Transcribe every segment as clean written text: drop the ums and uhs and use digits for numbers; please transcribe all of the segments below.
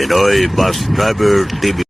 Pinoy Bus Driver TV.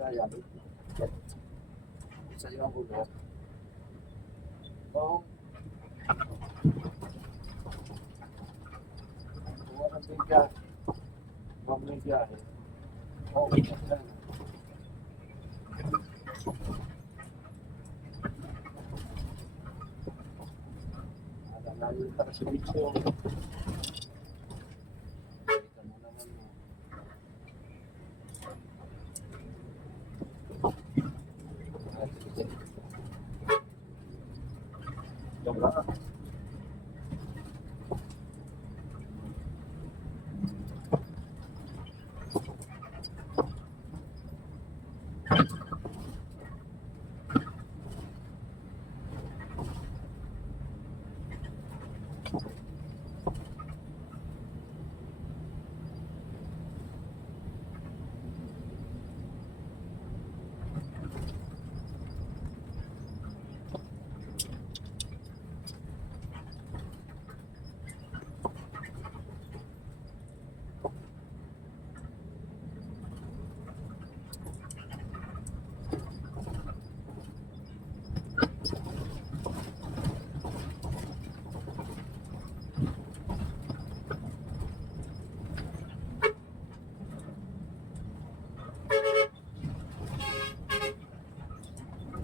Sayang. Sa'yo ang ulo. Kung wala kang bigyan, huwag mo biyahe. Okay na yan. Alam namin para sa video. Kita mo naman mo. Joke lang.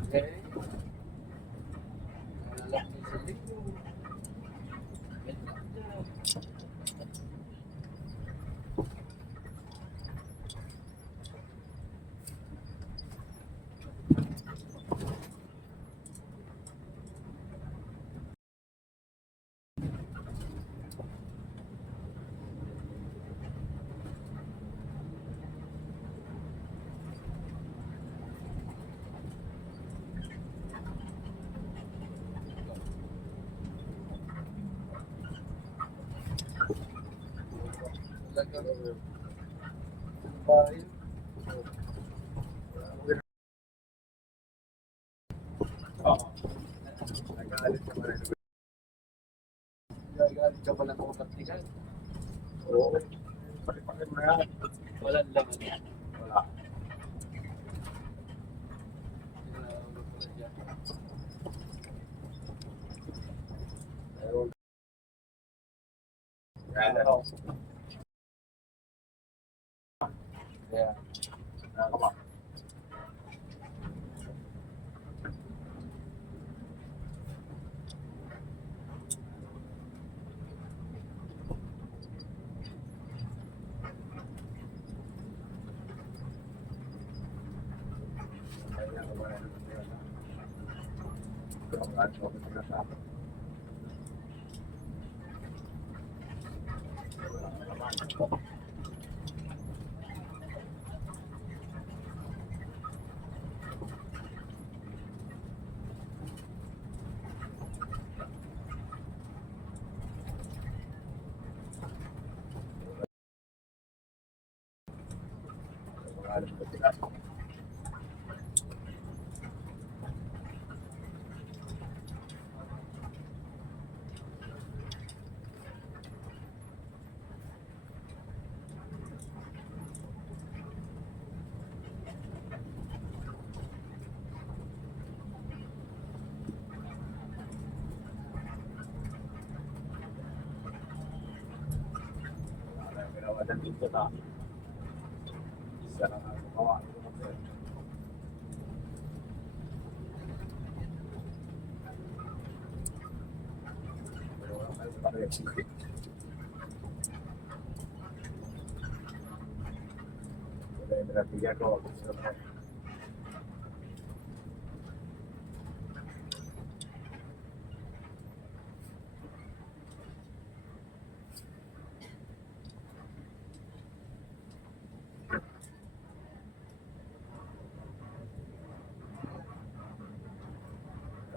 Okay. Lalaki sa libo. Wait lang dyan. Bahay. Oo. Nagalit ka pa rin. Nagalit ka pa lang kung kaptigan. Oo. Palipakin mo yan. Walang laman yan. Wala. Meron. Meron. Kaya, nakakama. Dan dito na isa na gumawa ko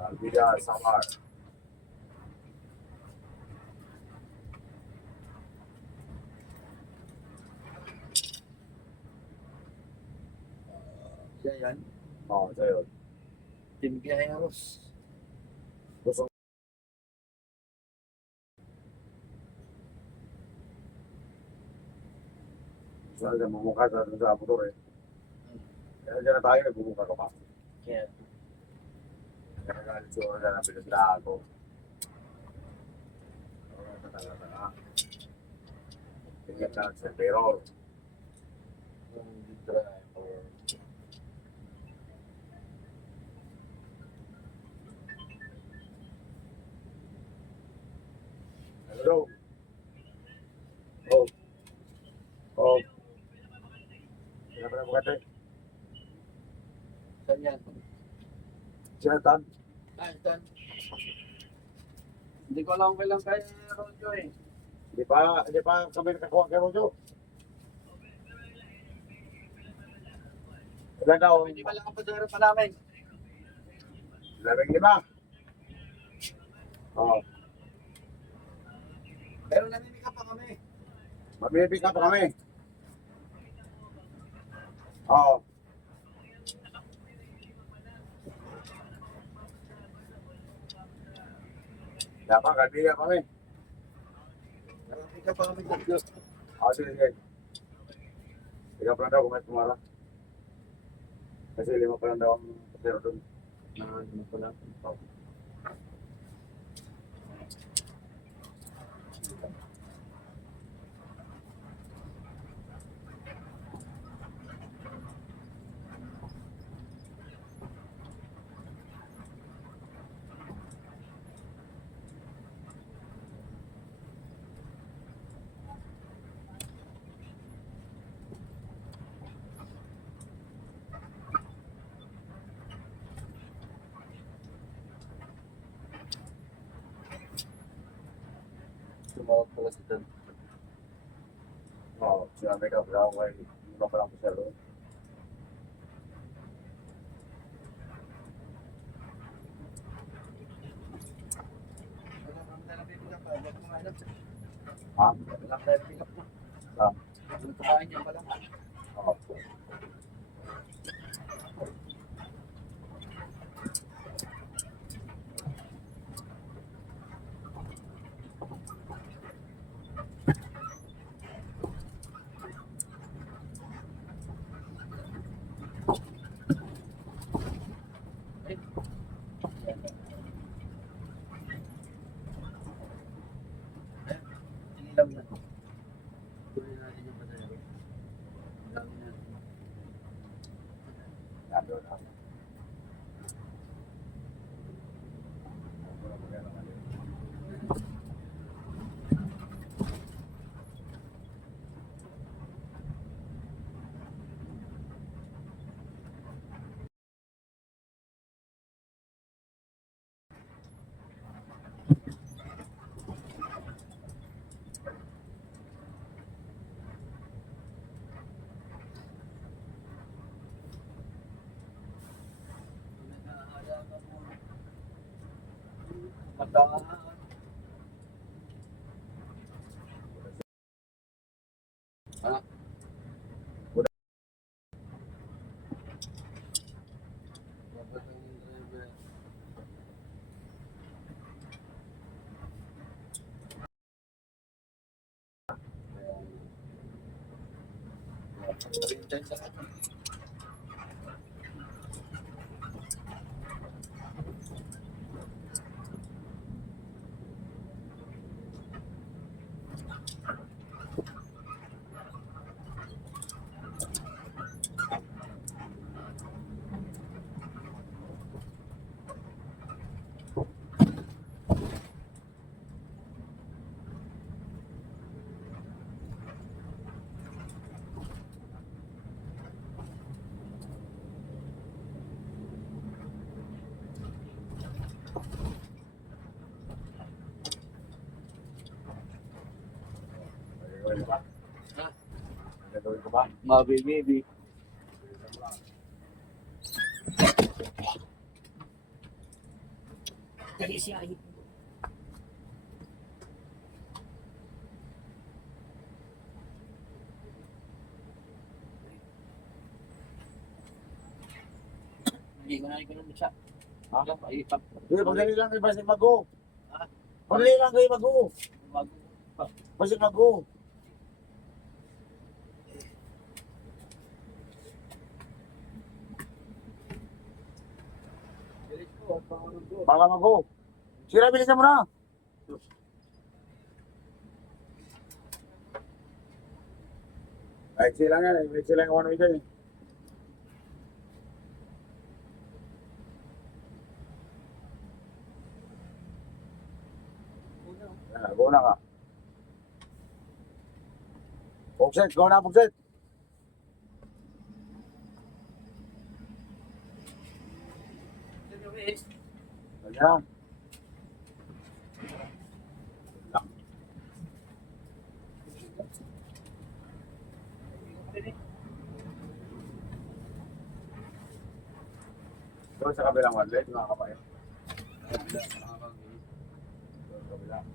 Alvida Samar. Siya yan? Oo, siya yun. Team Biyaheros. Gusto Saan siya mamukha sa motor eh. Kaya dyan na tayo, nagbubuka ka pa. Kaya, Kaya nagalit siguro na napinaglaan ko. Wala na talaga na. Tingnan lang sa payroll. yung driver. Hello? Oh. Oh. Sino pa na bukate? Saan yan? Sinatan? Ah, saan? Hindi ko alam kung kailan kaya Rojo eh. Hindi pa kami nakakuha kay Rojo. Ilan daw? Hindi pa lang ang pasero pa namin. 11-5. Oo. Pero namimika pa kami. Mabibig ka pa kami. Oo. Dapat kaibigan kami. Namimika pa kami dito. Sige, sige. Ikaw pa lang daw kung may tumara. Kasi 5 pa lang daw ang pasero doon. Ano pa lang. Tumawag pala si Dan. Oo. Sinabi ka pa daw kay 5 pa lang pasero doon. Wala tayo namimika pa. Wala ko alam. Ha? Wala tayo namimika pa. Ah. Yung tukain niya pa lang. Oo. Eh. Ilaw na. Tuloy natin yung pasero. Ilaw na. Nando na. Magdaan. Ah. Dapat ang driver. Oriental sa akin. Gagawin ko ba? Ha? Gagawin ko ba? Mabibibi. Dali siya. Hindi ko na ikulong siya. Ha? Ay, pag Hindi, pagdali lang kay Basig Mago. Ha? Pagdali lang kay Mago. mag Basig Mago. Baka mag-go. Sira, bilisan mo na. Ay, sila nga. Ay, sila yung ano dyan eh. Go na ka. Pugset, go na, pugset. Ayan. Doon sa kabilang wallet, mga kapayo. Doon sa kabilang.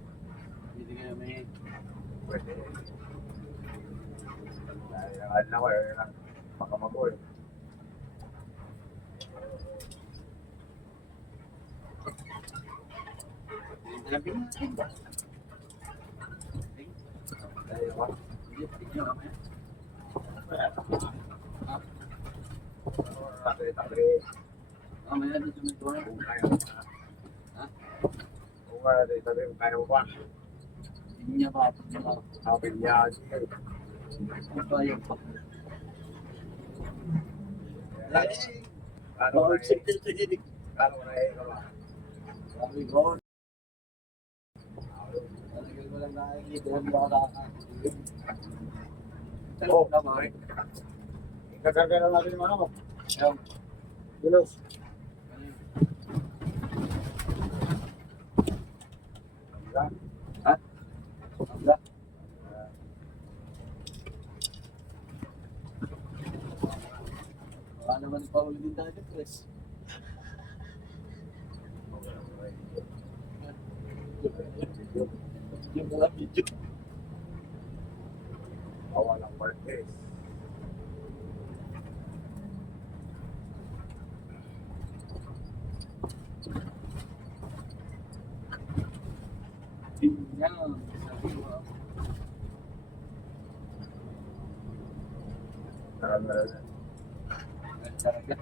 Hindi kayo may Pwede. Dahil ang na ko eh, makamago eh. Dahil ako. Tabi. mamaya dito may tuwa. Kung kaya mo pa. Ha? Kung kaya tabi, kung kaya mo pa. Hindi niya pa. Sabi niya, sige. Ano pa yun? Ano Oo, na accepted to dito. Ano na eh, kama. Sabi ko. Talagang ko lang nakikita. Hindi ako nakakakita. Oh, naman. Kakarga na natin yung ano mo. Ayun. Kilos. Diba? Ha? Wala. Baka naman ipahuli din tayo, Chris. Yung mga video. Walang birthday. Yan. Sabi ko. Talaga. Talaga.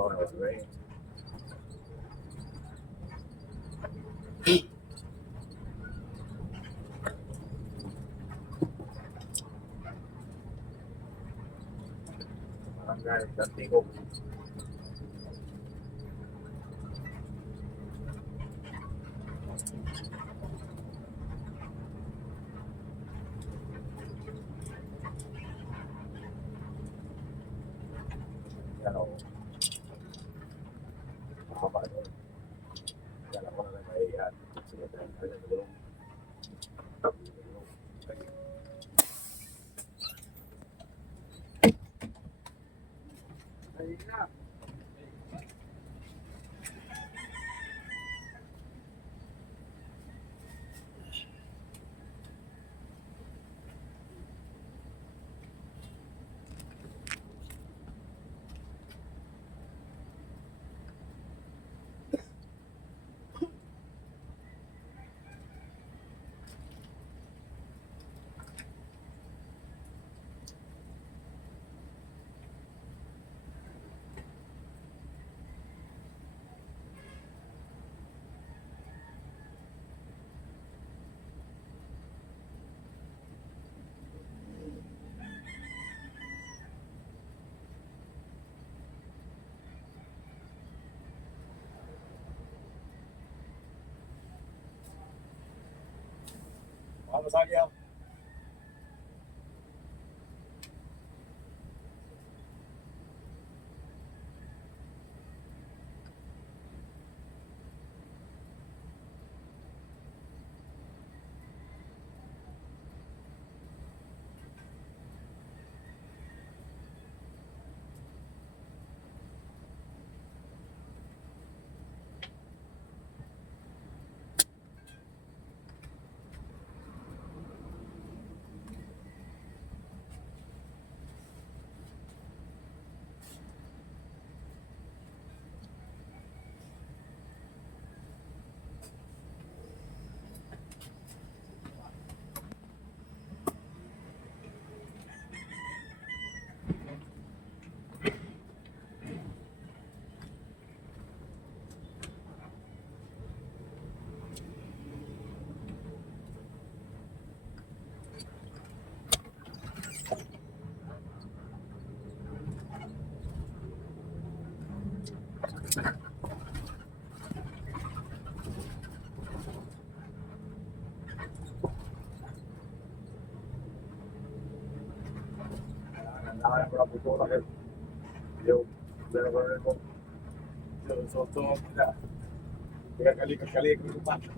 Oh, no, right. Parang galing sa tingog. Yan o. Makaba doon. Yan ako na nag-aiyat. Sige, tayo na doon. Ayun na. Vamos a guiar. Nada, por la puta que yo, pero con el yo, son todos, ya, cali, que tu pacho.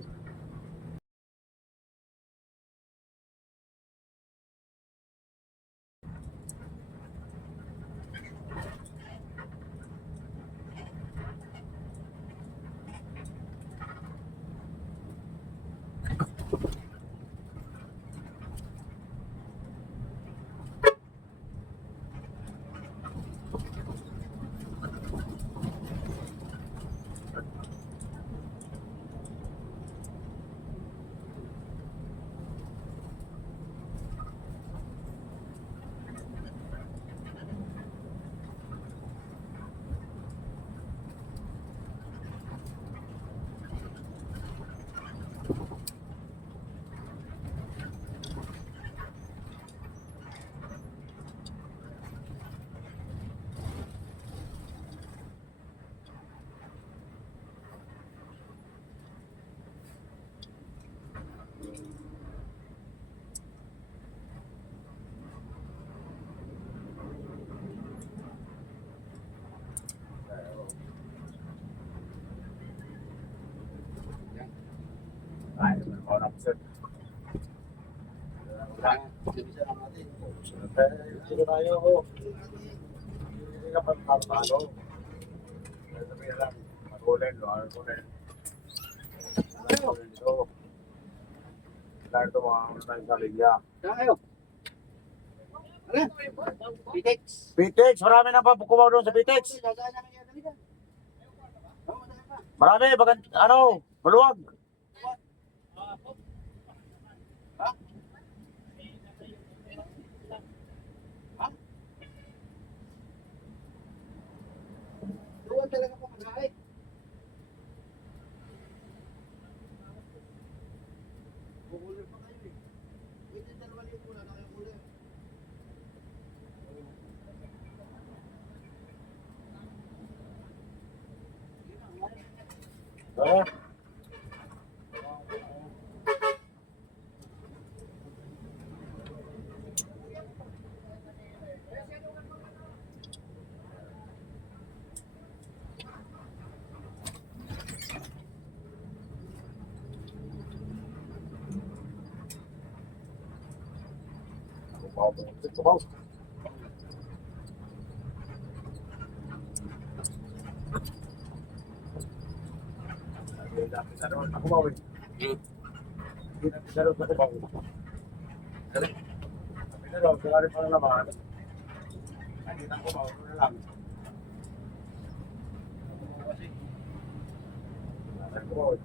Ay, ahora pues, Bisa lang natin. dito tayo, hindi ka pa talo. Sabihin lang, magulen, ano ko na. Dito. Dahil ito mga tayo sa Linya. Saan kayo? Ano? Pitex. Pitex, marami na pa kumaw doon sa Pitex. Dadaan namin yan dali. Marami, ano, maluwag. Ha? Ha? Doon talaga po mag-aay. Kukulir pa kayo eh. Pwede 2,000 na kayo kulir. Ah. Kumaw. Kita doon sa kumaw eh. Kita doon sa kumaw. Kita doon, kaya rin pala naman. Nakita ko kumaw, ito na lang. Nakita ko kumaw eh.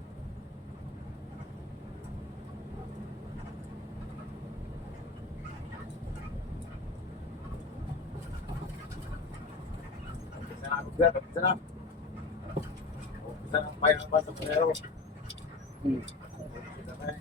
Bisa na. Bisa na may ang basta panero. Bisa na eh.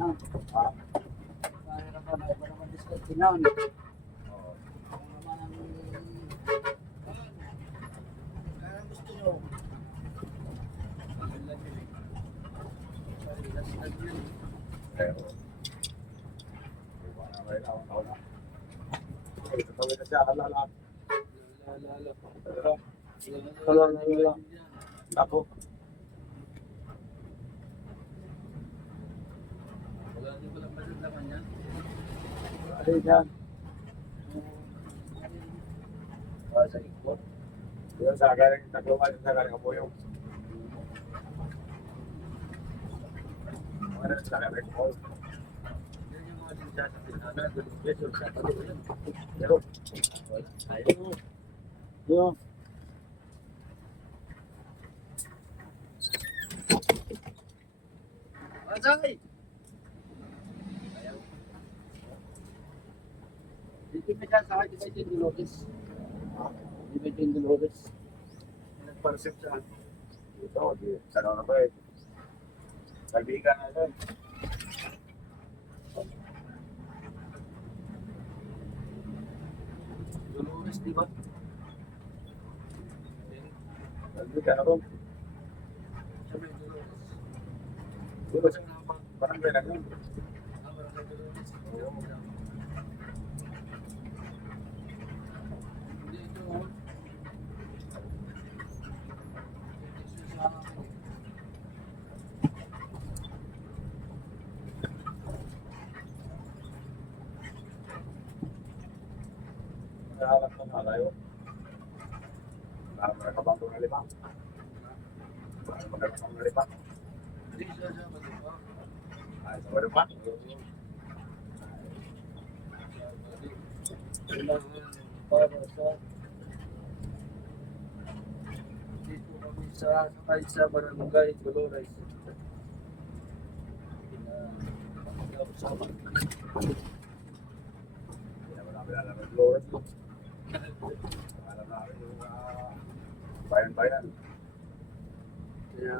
Ah, oo. Pero, wala na rin ako na. Tawid na siya, halala. Halala. Ako. Ayun yan. Sa ikot. Yun sa galing Tacloban, yung sa galing Kapuyong. Ano sa galing Kapuyong? Yan yung mga sinsya sa tinana, doon yung beso sa patuloy. Pero, Ayaw. yun. Masay! Ayaw. Dito ka dyan sa akin, di ba yung Dolores? Di ba yung Dolores? Nagparsip sa akin. Ito, sana na ba eh. Kaibigan na yun. Dolores, di ba? Kaibigan ako. Siya may Dolores. Dito, Siya nakapag- parang ganyan yun. Barangay Dolores. Hindi ito, oh. Ito sa akin. Nakakalap ng malayo. Nakakalap ka bang ng lima? Nakakalap ka ng lima? Hindi siya siya, di ba? Ay, sa lima? Kailangan para sa dito kami sa sakay sa barangay Dolores. Sama. Hindi naman namin alam ng Flores. Alam namin yung bayan-bayan. Kaya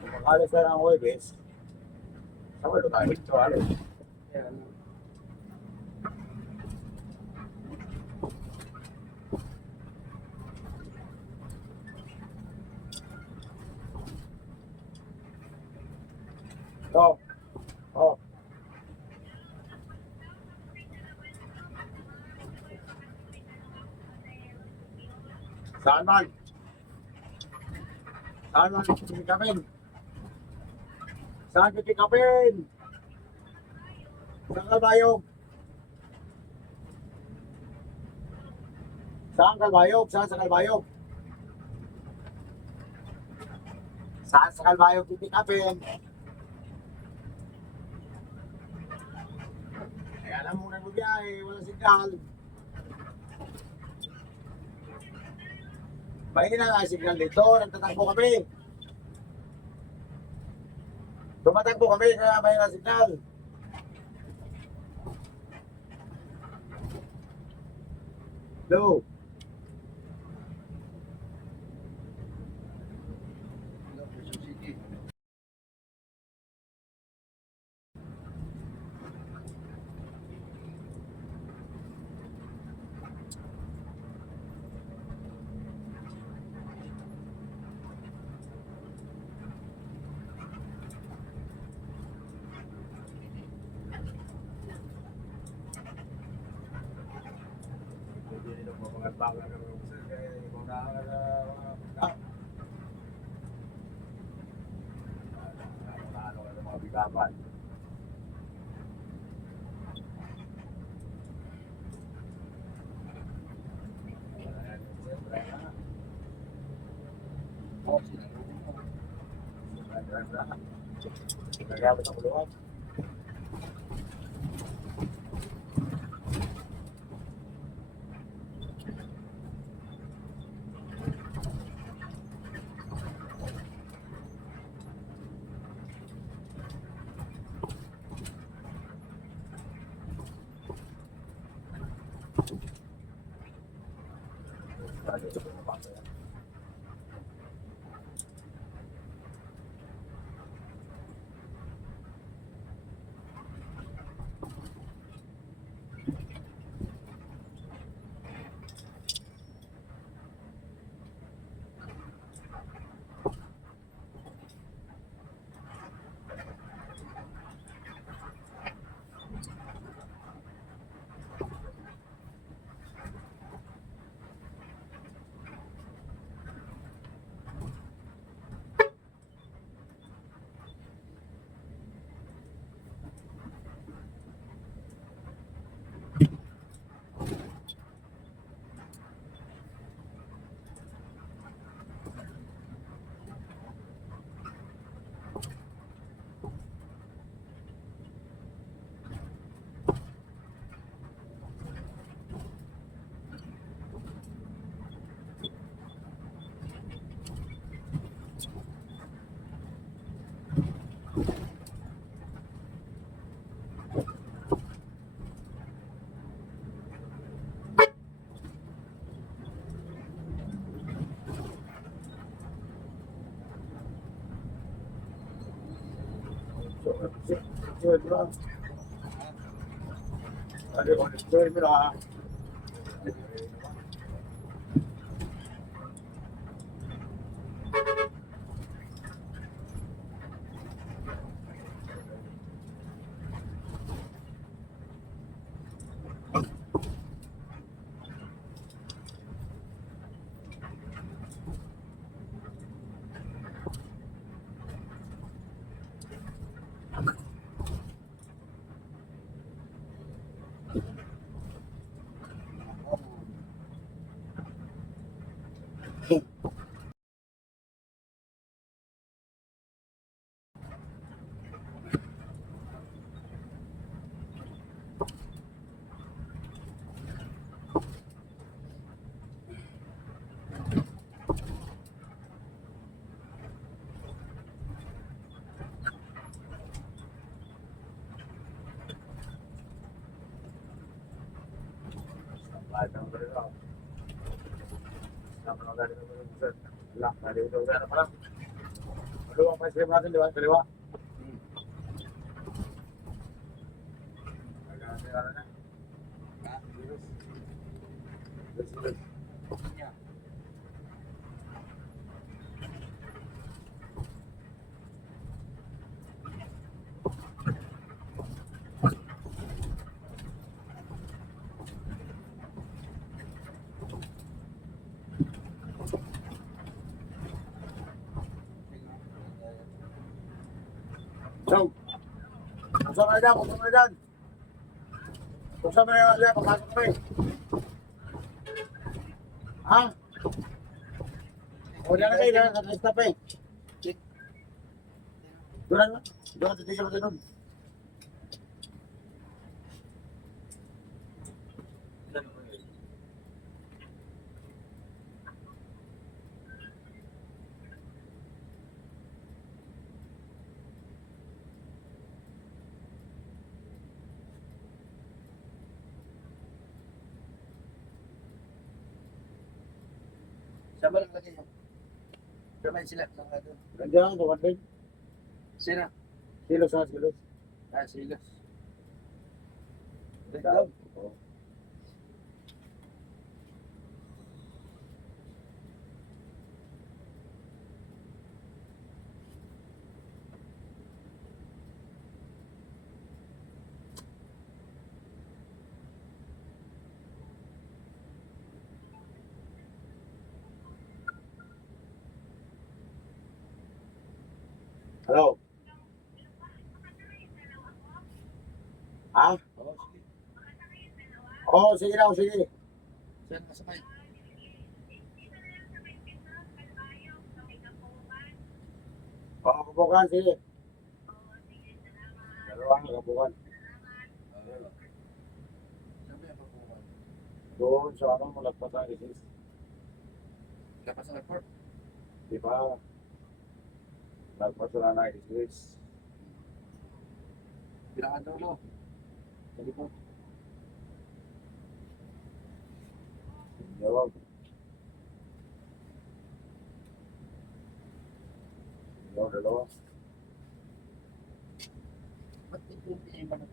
Kung alis na ng Huwebes, sa walo tayo dito alis. kaya So, oh. Saan man? Saan man pick-upin? Saan pick-upin? Saan Kalbayog? Saan Kalbayog? Saan sa Kalbayog? Saan sa Kalbayog pick-upin? Ay, alam mo na mo biyahe, walang signal. Mahina na ang signal dito, nagtatakbo kami. Tumatakbo kami, kaya mahina ang signal. Hello? Quezon City. Hindi nila mapangat-pangat ka mga kusir, kaya kung nakakala ano ka ng mga bigapan. Siyempre na. Oh, sila. Siyempre na. Nagabot ang luwag. Maluwang pa siya natin, di ba? Kaliwa. So, pusok na dyan, pusok na dyan. Pusok na dyan, papasok kami. Ha? O, dyan na kayo, dyan na stop eh. Doon na, doon, titigil mo doon. Sama lang lagi mo. Kamay sila. Nandiyan ang tumatid. Sina? Kilos na, kilos. Silas. Down. Hello? Ha? Oo, sige daw, sige. Saan nasakay? Oo, kabukan, sige. Dalawang kabukan. Sabi ang pagkuhan. Doon sa ano, malagpas ang isis. Lapas sa airport. Di ba? Lagpas wala na isis. Bilangan daw lo. Sige po. Jawab. Dalawa. Ba't ito yung iba na?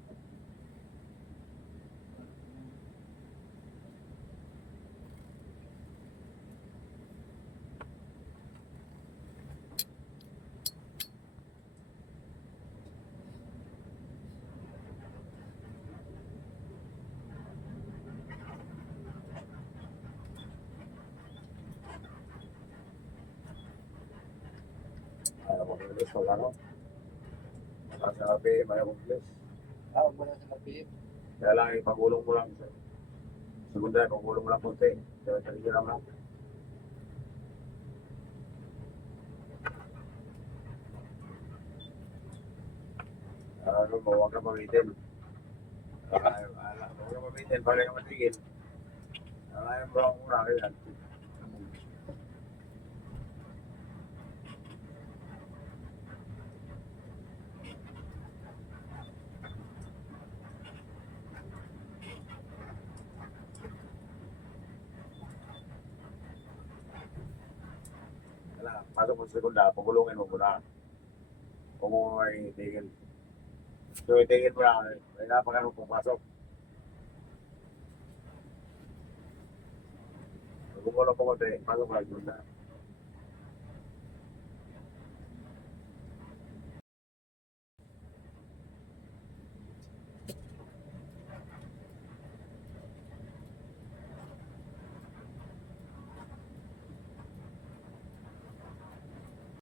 Ayaw ko bilis. Wala no. Masasabi, ayaw ko bilis. Huwag mo na sa kapit. Kaya lang, ipagulong mo lang. Segunda, ipagulong mo lang konti. Sige naman. Ano mo, huwag ka mamitin. Huwag ka mamitin, pala ka matigil. Ayaw mo ako muna. Kaya, pasok mo sa segunda, pagulungin mo muna. Kung mo may tigil. So, itigil mo lang. May napakan mo pumasok. Kung mo lang po konti, pasok mo lang segunda.